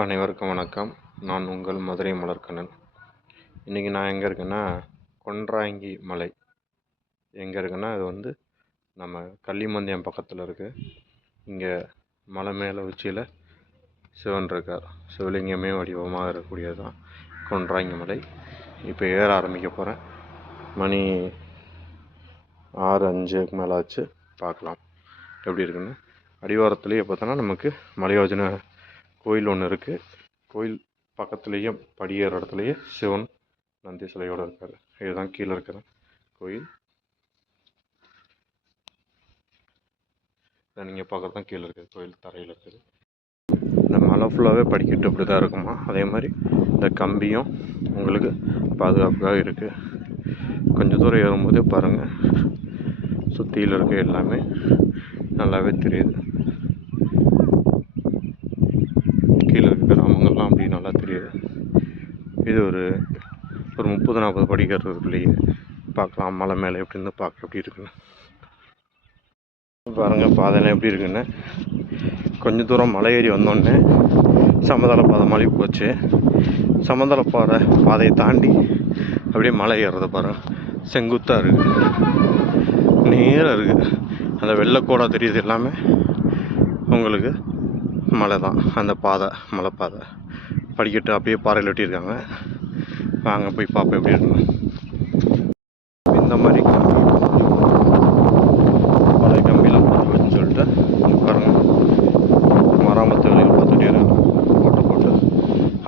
அனைவருக்கும் வணக்கம். நான் உங்கள் மதுரை மலர்கண்ணன். இன்றைக்கி நான் எங்கே இருக்கேன்னா கொன்றாங்கி மலை. எங்கே இருக்குன்னா அது வந்து நம்ம கள்ளிமந்தியம் பக்கத்தில் இருக்குது இங்கே மலை மேலே உச்சியில் சிவன் இருக்கார். சிவலிங்கமே வடிவமாக இருக்கக்கூடியது தான் கொன்றாங்கி மலை. இப்போ ஏற ஆரம்பிக்க போகிறேன் மணி ஆறு அஞ்சுக்கு மேலே ஆச்சு. பார்க்கலாம். எப்படி இருக்குன்னு? அடிவாரத்துலேயே பார்த்தோன்னா நமக்கு மலையோஜனை கோயில் ஒன்று இருக்குது கோயில் பக்கத்துலேயே படியேற இடத்துலையே சிவன் நந்தி சிலையோடு இருக்கார். இதுதான் கீழே இருக்கிற கோயில். இதை நீங்கள் பார்க்குறது தான் கீழே இருக்குது கோயில் தரையில் இருக்குது. இந்த மலை ஃபுல்லாகவே படிக்கட்டு அப்படி தான் இருக்குமா? அதே மாதிரி இந்த கம்பியும் உங்களுக்கு பாதுகாப்பாக இருக்குது கொஞ்சம் தூரம் ஏறும்போதே பாருங்கள் சுற்றியில் இருக்க எல்லாமே நல்லாவே தெரியுது கீழே இருக்க கிராமங்கள்லாம் அப்படி நல்லா தெரியுது இது ஒரு ஐம்பது நாற்பது படிக்கிறதுக்குள்ளேயே பார்க்கலாம். மலை மேலே எப்படி இருந்து பார்க்க எப்படி இருக்குன்னு. பாருங்கள் பாதையெல்லாம் எப்படி இருக்குன்னு. கொஞ்சம் தூரம் மலை ஏறி வந்தோடனே சமதள பாதை மலை போச்சு. சமதள பாதை பாதையை தாண்டி அப்படியே மலை ஏறுறத பாருங்க. செங்குத்தாக இருக்குது நேராக இருக்குது அந்த வெள்ளைக்கோடாக தெரியுது எல்லாமே. உங்களுக்கு மலை தான். அந்த பாதை மலை பாதை படிக்கட்டு அப்படியே பாறையில் வெட்டியிருக்காங்க வாங்க போய் பார்ப்போம் எப்படி இருக்குன்னு. இந்த மாதிரி பழைய கம்பியில் போட்டுன்னு சொல்லிட்டு இங்க பாருங்க. மராமத்து வேலையில் பார்த்துட்டே இருக்காங்க போட்டு போட்டு.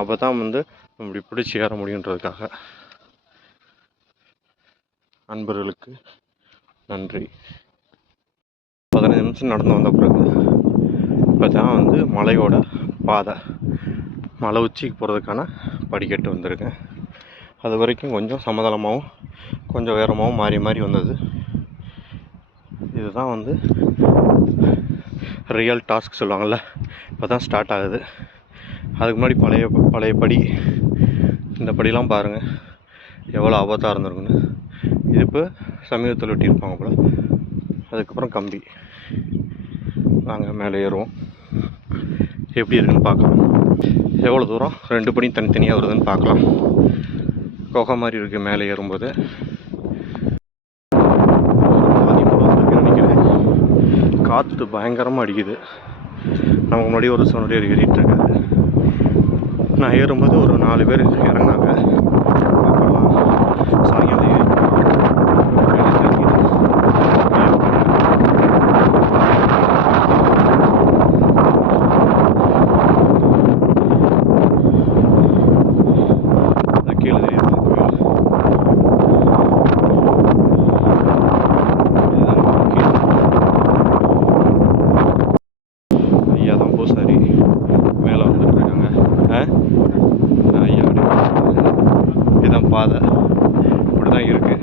அப்போ தான் வந்து இப்படி பிடிச்சி ஏற முடியுன்றதுக்காக. நண்பர்களுக்கு நன்றி. பதினஞ்சு நிமிஷம் நடந்து வந்த பிறகு இப்போ தான் வந்து மலையோட பாதை மலை உச்சிக்கு போகிறதுக்கான படிக்கட்டு வந்திருக்கேன். அது வரைக்கும் கொஞ்சம் சமதளமாகவும் கொஞ்சம் உயரமாகவும் மாறி மாறி வந்தது. இதுதான் வந்து ரியல் டாஸ்க் சொல்லுவாங்கள்ல இப்போ தான் ஸ்டார்ட் ஆகுது. அதுக்கு முன்னாடி பழைய பழைய படி இந்த படிலாம் பாருங்கள் எவ்வளோ ஆபத்தாக இருந்திருக்குன்னு. இது இப்போ சமீபத்தில் வெட்டியிருப்பாங்க போல். அதுக்கப்புறம் கம்பி. நாங்கள் மேலே ஏறுவோம். எப்படி இருக்குன்னு பார்க்கலாம். எவ்வளோ தூரம் ரெண்டு படியும் தனித்தனியாக வருதுன்னு பார்க்கலாம். குகை மாதிரி இருக்குது மேலே ஏறும்போது. நினைக்கிறேன் காற்று பயங்கரமாக அடிக்குது. நமக்கு முன்னாடி ஒரு சொன்னடி ஏறிட்டு இருக்காரு நான் ஏறும்போது ஒரு நாலு பேர் இறங்கினாங்க. அப்புறம் சாயங்காலம் ஏறி வெளியே தெரியுது. அந்த கீழே தெரியுது கோயில் இதுதான் நம்ம கீழே. ஐயா தான் பூசாரி மேலே வந்துட்டு இருக்காங்க ஆ ஐயா அப்படி இதுதான் பாதை இப்படி தான் இருக்கு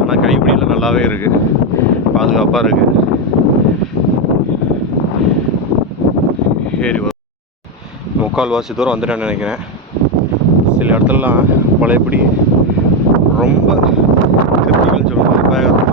ஆனால் கைப்பிடியில் நல்லாவே இருக்கு பாதுகாப்பாக இருக்குது ஏறி வரும் முக்கால்வாசி தூரம் வந்துட்டேன்னு நினைக்கிறேன். சில இடத்துலலாம் பழையபடி ரொம்ப கிருத்திகள்னு சொல்லுவாங்க.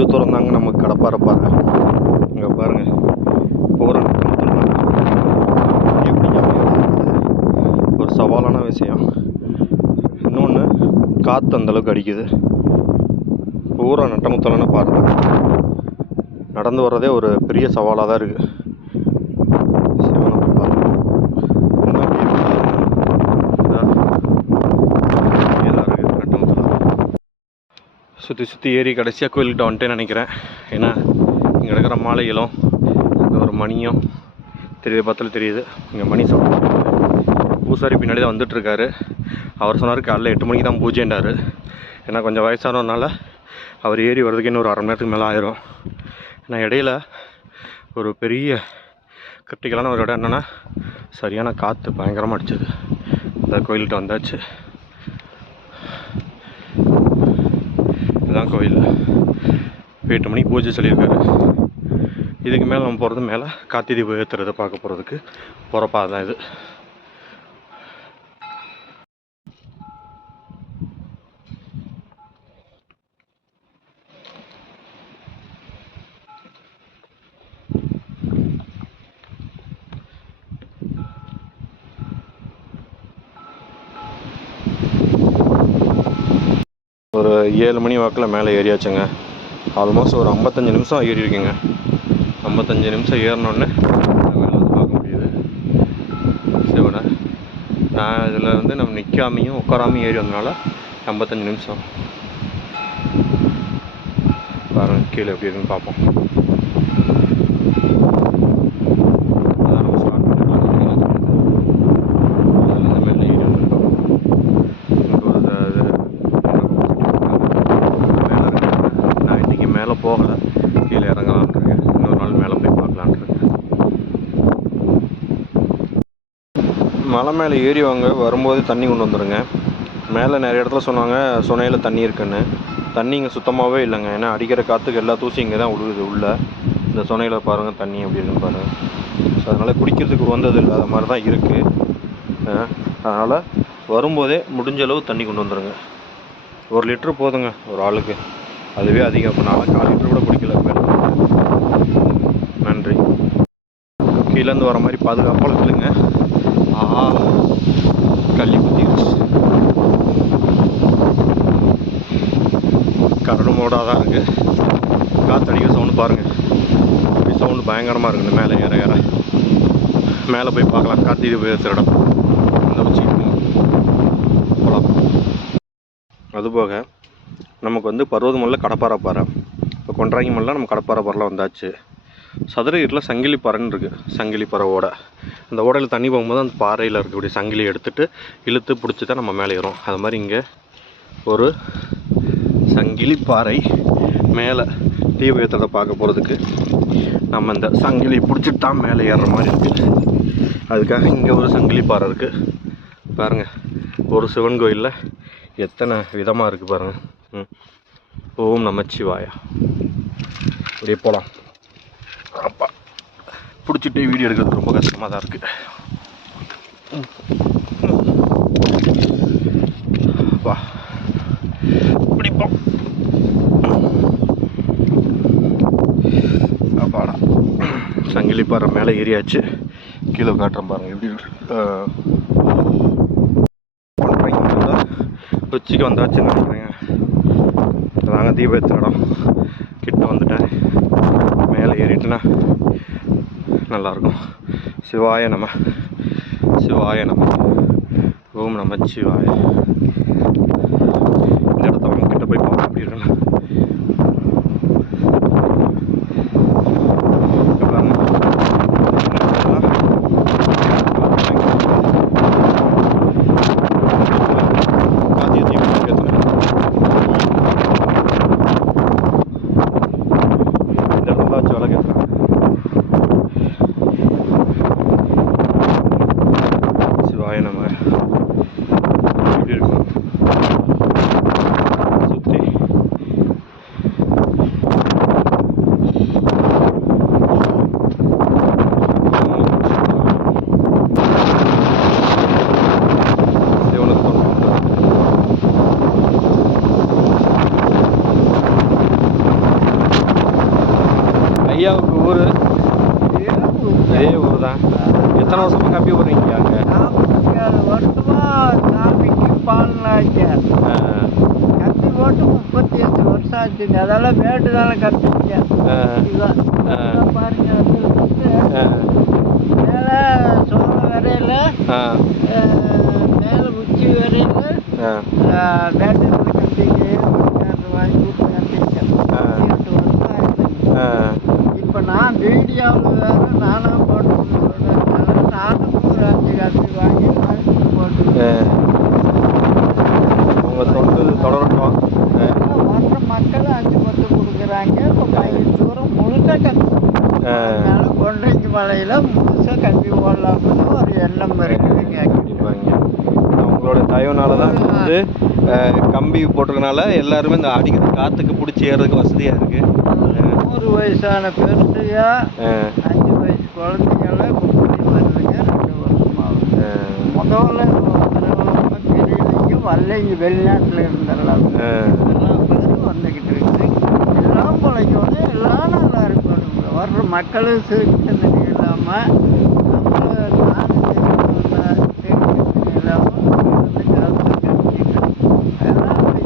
கொஞ்சம் தூரம் தாங்க நமக்கு கடப்பார பாருங்க. இங்கே பாருங்க. போகிற ஒரு சவாலான விஷயம். இன்னொன்று காற்று அந்தளவுக்கு அடிக்குது. பூரா நட்டமுத்தலான பாறை தான். நடந்து வர்றதே ஒரு பெரிய சவாலாக தான் இருக்குது சிவனை போய் பார்க்கணும் இன்னும் அப்படியே இதா, இங்கே தான் இருக்குது நட்டமுத்தலா சுற்றி சுற்றி ஏறி கடைசியாக கோயில்கிட்ட வந்துட்டேன்னு நினைக்கிறேன். ஏன்னா இங்கே இருக்கிற மாலைகளும் அங்கே ஒரு மணியும் தெரியுது பத்தில் தெரியுது. இங்கே மணி சவுண்ட் பூசாரி பின்னாடி தான் வந்துட்டுருக்காரு. அவர் சொன்னார் காலைல எட்டு மணிக்கு தான் பூஜைண்டார் ஏன்னா கொஞ்சம் வயசானதுனால அவர் ஏறி வர்றதுக்கு இன்னும் ஒரு அரை மணி நேரத்துக்கு மேலே ஆயிரும். ஏன்னா இடையில ஒரு பெரிய கிரிட்டிக்கலான ஒரு இடம் என்னென்னா சரியான காற்று பயங்கரமாக அடிச்சது. இந்த கோயில்கிட்ட வந்தாச்சு. இதுதான் கோயில். எட்டு மணிக்கு பூஜை சொல்லியிருக்காரு. இதுக்கு மேலே நம்ம போகிறது மேலே கார்த்தி தீபம் ஏற்றுறதை பார்க்க போகிறதுக்கு பிறப்பாக தான் இது ஒரு ஏழு மணி வாக்கில் மேலே ஏறியாச்சுங்க. ஆல்மோஸ்ட் ஒரு ஐம்பத்தஞ்சு நிமிஷம் ஏறி ஐம்பத்தஞ்சு நிமிஷம் ஏறினோடனே மேலே வந்து பார்க்க முடியுது சிவனை நான் இதில் வந்து நம்ம நிற்காமையும் உட்காராமையும் ஏறி வந்தனால ஐம்பத்தஞ்சு நிமிஷம். பாருங்கள் கீழே எப்படி இருக்குன்னு பார்ப்போம் அதான் நம்ம start பண்ணிடலாம். கீழே தெரியுது. அதுலேருந்து மெல்ல ஏறி வந்திருக்கோம். இங்க ஒரு இது- இது மேலே இருக்கு. நான் இன்னைக்கு மேலே போகலை கீழே இறங்கலாம்னு இருக்கேன் இன்னொரு நாள் மேலே போய் பார்க்கலான்னு இருக்கேன் மலை மேலே ஏறி வாங்க வரும்போது தண்ணி கொண்டு வந்துடுங்க மேலே நிறைய இடத்துல சொன்னாங்க சுனையில் தண்ணி இருக்குன்னு. தண்ணி இங்கே சுத்தமாகவே இல்லைங்க. ஏன்னா அடிக்கிற காற்றுக்கு எல்லா தூசி இங்கே தான் விழுகுது உள்ளே. இந்த சுனையில் பாருங்கள் தண்ணி அப்படின்னு இருக்குன்னு பாருங்கள் ஸோ அதனால் குடிக்கிறதுக்கு வந்தது இல்லாத மாதிரி தான் இருக்குது அதனால் வரும்போதே முடிஞ்ச அளவு தண்ணி கொண்டு வந்துடுங்க ஒரு லிட்ரு போதுங்க ஒரு ஆளுக்கு. அதுவே அதிகம். இப்போ நாளைக்கு கால் லிட்டர் கூட குடிக்கல. நன்றி. கீழேருந்து வர மாதிரி பாதுகாப்பாக இருக்குங்க ஆஹா கள்ளி குத்திருச்சு கரடு மோடாக தான் இருக்குது காற்றடிக்கிற சவுண்டு பாருங்கள் அப்படி சவுண்டு பயங்கரமாக இருக்குது மேலே ஏற ஏற மேலே போய் பார்க்கலாம் கார்த்திகை பேசுகிற இடம் அந்த போகலாம் அதுபோக நமக்கு வந்து பருவதமல்ல கடப்பாறை பாறை இப்போ கொன்றாங்கி மல்ல நம்ம கடப்பாறை பாறைலாம் வந்தாச்சு சதுரகிரியில் சங்கிலி பாறைன்னு இருக்குது சங்கிலி பாறை ஓடை. அந்த ஓடையில் தண்ணி போகும்போது அந்த பாறையில் இருக்கக்கூடிய சங்கிலி எடுத்துகிட்டு இழுத்து பிடிச்சி தான் நம்ம மேலே ஏறும். அது மாதிரி இங்கே ஒரு சங்கிலி பாறை மேலே தீப ஏற்றத்தை பார்க்க போகிறதுக்கு நம்ம இந்த சங்கிலி பிடிச்சிட்டு தான் மேலே ஏறுற மாதிரி இருக்குது அதுக்காக இங்கே ஒரு சங்கிலி பாறை இருக்குது பாருங்கள் ஒரு சிவன் கோயிலில் எத்தனை விதமாக இருக்குது பாருங்கள் ம். ஓம் நமச்சிவாயா. அப்படியே போகலாம் அப்பா. பிடிச்சிட்டே வீடியோ எடுக்கிறது ரொம்ப கஷ்டமாக தான் இருக்குது வா. பிடிப்போம். அப்பாடா. சங்கிலி பாறை மேலே ஏறியாச்சு. கீழே காட்டுறேன் பாருங்கள் எப்படி இருக்கு. உச்சிக்கு வந்தாச்சுன்னு நினைக்கிறேங்க நாங்கள் தீபத்து இடம். கிட்ட வந்துட்டேன் மேலே ஏறிட்டுனா நல்லாயிருக்கும். சிவாய நம சிவாய நம ஓம் நம சிவாய. இந்த இடத்த அவங்க கிட்ட போய் பார்க்க அப்படி இங்க பாருங்க. இந்த இடத்துலலாம் கார்த்திகை தீபம் ஏத்துனேன். இந்த இடத்துல வச்சு விளக்கு ஏத்துறாங்க. எத்தனை வருஷமா கம்பி போடுறீங்க அங்கே நாற்பத்தி ஏழு வருஷமா சாமிக்கு பால் நாய்க்கார் கத்தி போட்டு முப்பத்தி அஞ்சு ஆச்சுங்க அதெல்லாம் கத்திருக்கேன் இதுதான் இதெல்லாம் பாருங்க மேலே சோள வரையில மேலே உச்சி வரையில வேண்டுதல் கத்திங்க வாங்கி ஆயிடுச்சுங்க இப்போ நான் வீடியோவில் வேறு நானும் போட்டு நானும் ஒரு அஞ்சு வாங்கி வாங்கி போட்டு உங்கள் தொண்டு தொடரட்டும் வர்ற மக்கள் அஞ்சு பத்து கொடுக்குறாங்க இப்போ பையன் தூரம் முழுக்க கம்பி அதனால மலையில் முழுசாக கம்பி போடலாம்னு ஒரு எண்ணம் இருக்குதுங்க. கண்டிப்பாங்க. உங்களோட தயவுனால தான் வந்து கம்பி போட்டிருக்கனால எல்லாருமே இந்த அடிக்கிற காற்றுக்கு பிடிச்சி ஏறதுக்கு வசதியாக இருக்குது நூறு வயசான பெருசையா அஞ்சு வயசு குழந்தைங்களாம் இப்போ கூட்டி வருதுங்க ரெண்டு வருஷமாகுது முதல்ல திருவள்ளமாக தெரியலைங்க வரலைங்க வெளிநாட்டில் இருந்தெல்லாம் எல்லாம் பேரும் வந்துக்கிட்டு இருக்குது எல்லாம் பிழைக்கணும் எல்லாம் நல்லா இருக்கணும் வர்ற மக்களும் சிறுத்தண்ணி இல்லாமல் நம்ம நாடு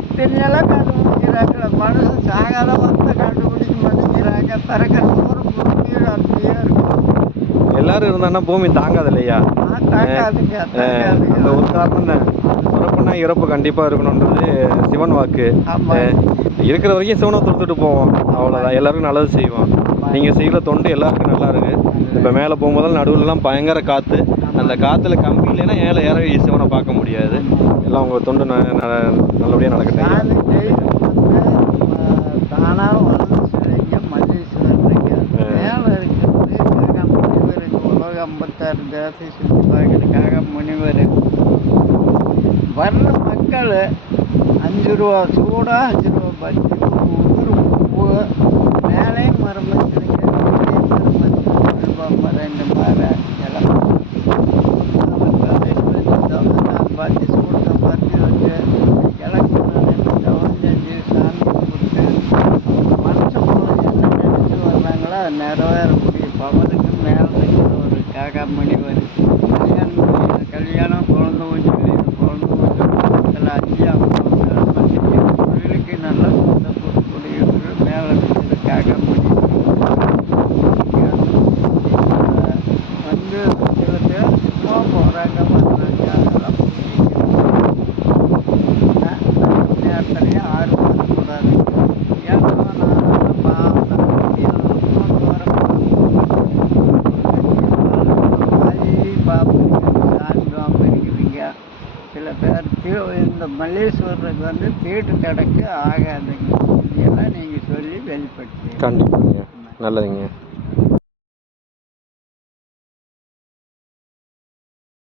இத்தனையெல்லாம் கண்டுபிடிக்கிறாங்கள மனுஷன் சாகாத வந்து கண்டுபிடிக்க மாட்டேங்கிறாங்க பிறக்கிற அப்படியே இருக்கும் எல்லாரும் இருந்தான்னா பூமி தாங்காது இல்லையா தாக்காதுங்க அந்த ஒரு காரணம் தான் பிறப்புனா இறப்பு கண்டிப்பாக இருக்கணுன்றது சிவன் வாக்கு. இருக்கிற வரைக்கும் சிவனை தொடுத்துட்டு போவோம். அவ்வளோதான் எல்லாருக்கும் நல்லது செய்வோம். நீங்கள் செய்கிற தொண்டு எல்லாருக்கும் நல்லா இருக்கு. இப்போ மேலே போகும்போதெல்லாம் நடுவுலலாம் பயங்கர காற்று அந்த காற்றுல கம்பி இல்லைன்னா ஏழை ஏற சிவனை பார்க்க முடியாது. எல்லாம் உங்கள் தொண்டு நல்லபடியாக நடக்கட்டும். தானாக ஐம்பத்தாறு தேசை சுற்றி பார்க்கறதுக்காக முனிவர். வர்ற மக்கள் அஞ்சு ரூபா சூடா அஞ்சு ரூபா ஊர் உப்பு மேலே மரம் வச்சுருங்க ரூபா ரெண்டு மரம் எல்லாம் பஜ்ஜி சூட பஜ்ஜி வச்சு கிழக்கு தவம் செஞ்சு சாமி கும்பிட்டு மனசு என்ன நினச்சி வர்றாங்களோ அது நிறைவேறக்கூடிய பவனுக்கு மேலே இருக்கிற ஒரு காக்கா மணி வரும் கல்யாணம் பண்ணி- கல்யாணம் குழந்தை ஊஞ்சல் குழந்தை ஊஞ்சல் அஞ்சு கோயிலுக்கு நல்லா குழந்தை கொடுக்கக்கூடிய மேலே இருக்கிற காக்கா மணி வந்து சில பேர் சும்மா போகிறாங்க வர்றாங்க அதெல்லாம் நேரத்துலேயே ஆறு வரக்கூடாது ஏன்னா நான் பார்ப்பீங்க சில பேர் தீ இந்த மல்லேஸ்வரருக்கு வந்து தீட்டு கிடக்கு ஆகாதுங்க. இதெல்லாம் நீங்கள் சொல்லி வெளிப்படுத்தி கண்டிப்பாங்க. நல்லதுங்க.